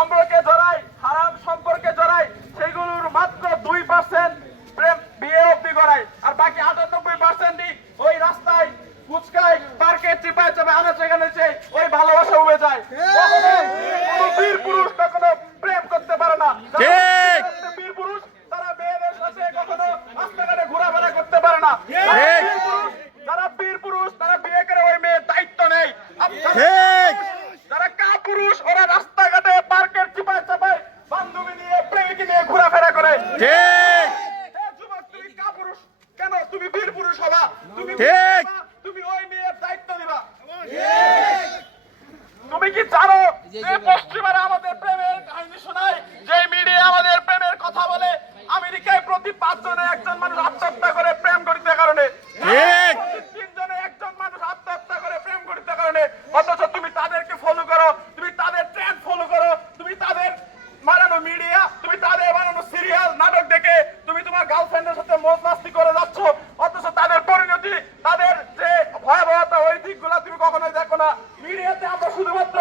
সম্পর্কে মেয়েদেরকে নিয়ে ঘোরাফেরা করে? ঠিক। যুবক তুমি কাপুরুষ কেন তুমি বীর পুরুষ তুমি তুমি ওই মেয়ের দায়িত্ব নিবা। তুমি কি জানো যে পশ্চিমারা আমাদের প্রেম মিডিয়াতে আমরা শুধুমাত্র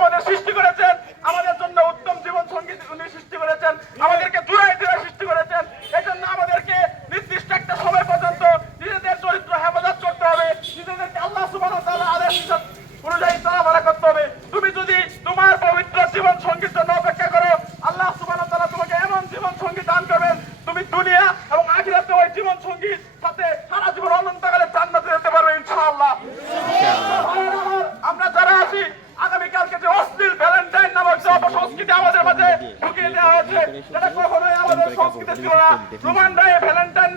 আমাদের সৃষ্টি করেছেন। আমাদের জন্য উত্তম জীবন সংগীত উনি সৃষ্টি করেছেন। আমাদেরকে জুড়াই জুড়াই সৃষ্টি করেছেন। এজন্য আমাদেরকে নির্দিষ্ট একটা সময় পর্যন্ত নিজেদের চরিত্র হেফাজত করতে হবে। নিজেদেরকে আল্লাহ সুবাহ আদেশ অনুযায়ী চলাফেরা করতে হবে। তুমি যদি তোমার পবিত্র জীবন সঙ্গীর জন্য অপেক্ষা করো, আল্লাহ সুবাহ তোমাকে এমন জীবন সঙ্গী দান করবেন। তুমি দুনিয়া এবং আখিরাতে ওই জীবন সংগীত হয়েছে যেটা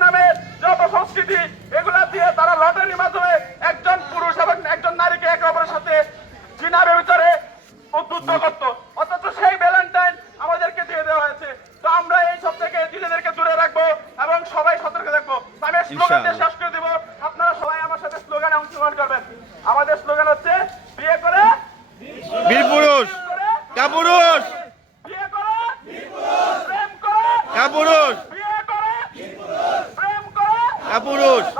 নামে যত সংস্কৃতি এগুলা দিয়ে তারা লটারির মাধ্যমে একজন পুরুষ এবং একজন নারীকে একে অপরের সাথে চীনা ব্যবচারে উদ্বুদ্ধ করত। অথচ সেই ভ্যালেন্টাইন আমাদেরকে দিয়ে দেওয়া হয়েছে। তো আমরা এই সব থেকে নিজেদেরকে দূরে রাখব এবং সবাই সতর্ক থাকব। আমি স্লোগান করে দেবো। আপনারা সবাই আমার সাথে স্লোগানে অংশগ্রহণ করবেন। É.